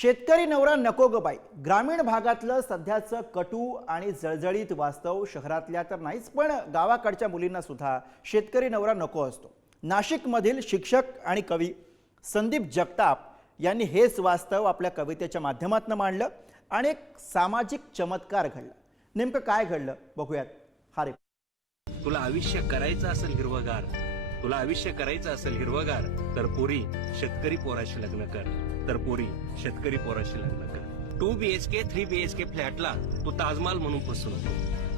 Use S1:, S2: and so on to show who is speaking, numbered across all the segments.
S1: शेतकरी नवरा नको ग बाई. ग्रामीण भागातलं सध्याचं कटू आणि जळजळीत वास्तव शहरातल्या तर नाहीच पण गावाकडच्या मुलींना सुद्धा शेतकरी नवरा नको असतो. नाशिकमधील शिक्षक आणि कवी संदीप जगताप यांनी हेच वास्तव आपल्या कवितेच्या माध्यमातून मांडलं आणि एक सामाजिक चमत्कार घडला. नेमकं काय घडलं? बघूयात. हा रे.
S2: तुला आयुष्य करायचं असेल हिरवगार तुला आयुष्य करायचं असेल हिरवगार तर पोरी शेतकरी पोराशी लग्न कर. तर पोरी शेतकरी पोराशी लग्न कर. टू बीएचके थ्री बीएचके फ्लॅटला तू ताजमहाल म्हणून फसू नको.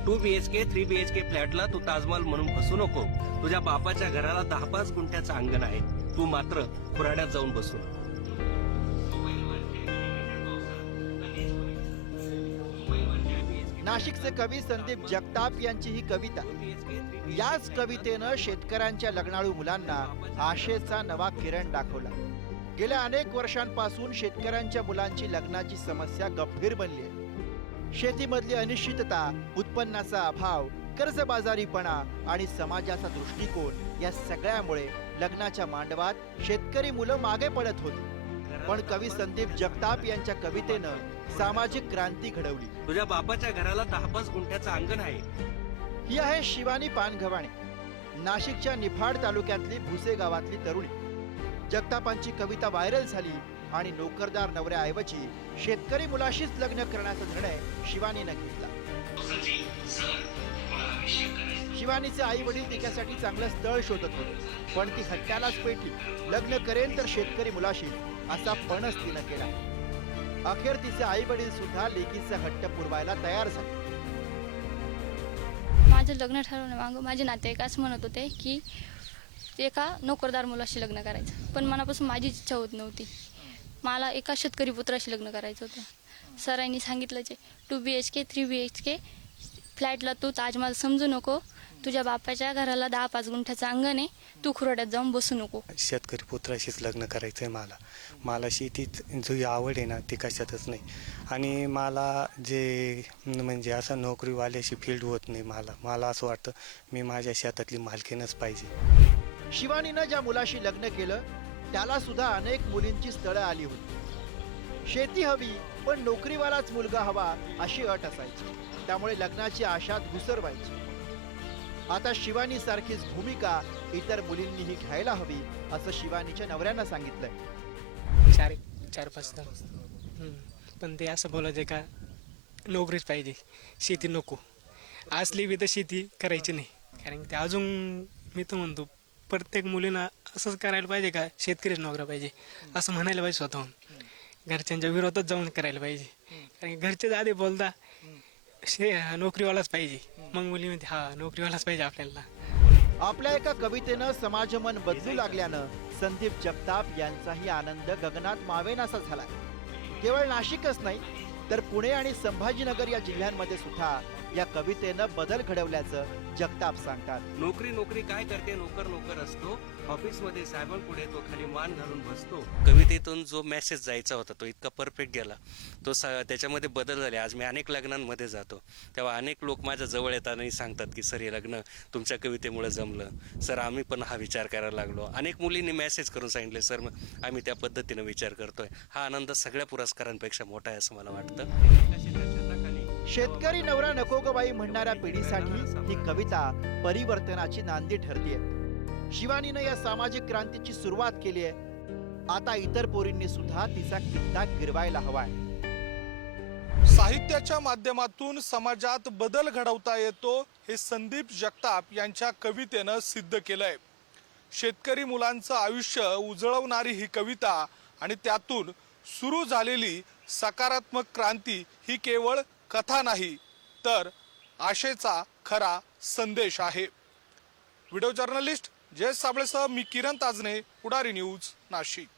S2: टू बीएचके थ्री बीएचके फ्लॅटला तू ताजमहाल म्हणून फसू नको. तुझ्या बापाच्या घराला दहा पाच गुंठ्याचं अंगण आहे. तू मात्र खुराड्यात जाऊन बसू नको.
S1: नाशिकचे कवी संदीप जगताप यांची ही कविता. याच कवितेनं शेतकऱ्यांच्या लग्नाळू मुलांना आशेचा नवा किरण दाखवला. गेल्या अनेक वर्षांपासून शेतकऱ्यांच्या मुलांची लग्नाची समस्या गंभीर बनली आहे. शेतीमधली अनिश्चितता उत्पन्नाचा अभाव कर्जबाजारीपणा आणि समाजाचा दृष्टिकोन या सगळ्यामुळे लग्नाच्या मांडवात शेतकरी मुलं मागे पडत होती. पण कवी संदीप जगताप यांच्या कवितेनं सामाजिक क्रांती घडवली.
S2: तुझ्या बापाच्या घराला दहा पाच गुंठ्याचं अंगण आहे.
S1: ही आहे शिवानी पानघवाणे नाशिकच्या निफाड तालुक्यातली भुसे गावातली तरुणी. जगतापांची कविता व्हायरल झाली आणि नोकरदार नवऱ्याऐवजी शेतकरी मुलाशीच लग्न करण्याचा निर्णय शिवानीनं घेतला. शिवानीचे आई वडील तिच्यासाठी चांगलं स्थळ शोधत होते पण ती हट्ट्यालाच पेटली लग्न करेन तर शेतकरी मुलाशी असा पणच तिनं केला. अखेर तिचे आई वडील सुद्धा लेकीचे हट्ट पुरवायला तयार झाले.
S3: माझं लग्न ठरवण्यामागं माझे नातेवाईक असं म्हणत होते की एका नोकरदार मुलाशी लग्न करायचं? पण मनापासून माझीच इच्छा होत नव्हती. मला एका शेतकरी पुत्राशी लग्न करायचं होतं. सरांनी सांगितलं जे two B H K three B H K फ्लॅटला तू ताजमहाल समजू नको. तुझ्या बापाच्या घराला दहा पाच गुंठ्याचं अंगण आहे. तू खुराड्यात जाऊन बसू नको.
S4: शेतकरी पुत्राशीच लग्न करायचं आहे मला. मला शेतीत जी आवड आहे ना ती कशातच नाही. आणि मला जे म्हणजे असं नोकरीवाल्याशी फील्ड होत नाही मला. मला असं वाटतं मी माझ्या शेतातली मालकीनच पाहिजे.
S1: शिवानीनं ज्या मुलाशी लग्न केलं त्याला सुद्धा अनेक मुलींची स्थळं आली होती. शेती हवी पण नोकरीवालाच मुलगा हवा अशी अट असायची. त्यामुळे लग्नाची आशा धुसर व्हायची. आता शिवानी सारखीच भूमिका इतर मुलींनीही घ्यायला हवी असं शिवानीच्या नवऱ्यानं सांगितलंय.
S5: चार चार पाच पण ते असं बोलायचं का नोकरीच पाहिजे शेती नको. असली बी तर शेती करायची नाही. कारण ते अजून मी तर म्हणतो प्रत्येक मुलीनं असंच करायला पाहिजे का शेतकरीच नोकऱ्या पाहिजे असं म्हणायला पाहिजे स्वतःहून. घरच्यांच्या विरोधात जाऊन करायला पाहिजे. कारण की घरचेच आधी बोलता शे नोकरीवालाच पाहिजे. मग मुली म्हणते हा नोकरीवालाच पाहिजे आपल्याला.
S1: आपल्या एका कवितेनं समाजमन बदलू लागल्यानं संदीप जगताप यांचाही आनंद गगनात मावेनासा झाला केवळ नाशिकच नाही तर पुणे आणि संभाजीनगर या जिल्ह्यांमध्ये सुद्धा या कवितेनं बदल घडवल्याचं जगताप सांगतात.
S2: नोकरी नोकरी काय करते? नोकर नोकर असतो. ऑफिसमध्ये साहेबांपुढे तो खाली मान घालून बसतो. कवितेतून जो मेसेज जायचा होता तो इतका परफेक्ट गेला. तो सा- त्याच्यामध्ये बदल झाले. आज मी अनेक लग्नांमध्ये जातो. तेव्हा अनेक लोक माझ्या जवळ येतात आणि सांगतात की सर हे लग्न तुमच्या कवितेमुळे जमलं. सर आम्ही पण हा विचार करायला लागलो. अनेक मुलींनी मेसेज करून सांगितले सर मग आम्ही त्या पद्धतीनं विचार करतोय. हा आनंद सगळ्या पुरस्कारांपेक्षा मोठा आहे असं मला वाटतं.
S1: शेतकरी नवरा नको ग म्हणणाऱ्या पिढीसाठी ही कविता परिवर्तनाची नांदी ठरलीय. शिवानीनं या सामाजिक क्रांतीची सुरुवात केली आहे. आता इतर पोरींनी सुद्धा तिचा कित्ता गिरवायला हवाय.
S6: साहित्याच्या माध्यमातून समाजात बदल घडवता येतो हे संदीप जगताप यांच्या कवितेनं सिद्ध केलंय. शेतकरी मुलांचं आयुष्य उजळवणारी ही कविता आणि त्यातून सुरू झालेली सकारात्मक क्रांती ही केवळ कथा नाही तर आशेचा खरा संदेश आहे. व्हिडिओ जर्नलिस्ट जयेश साबळेसह मी किरण ताजने पुढारी न्यूज नाशिक.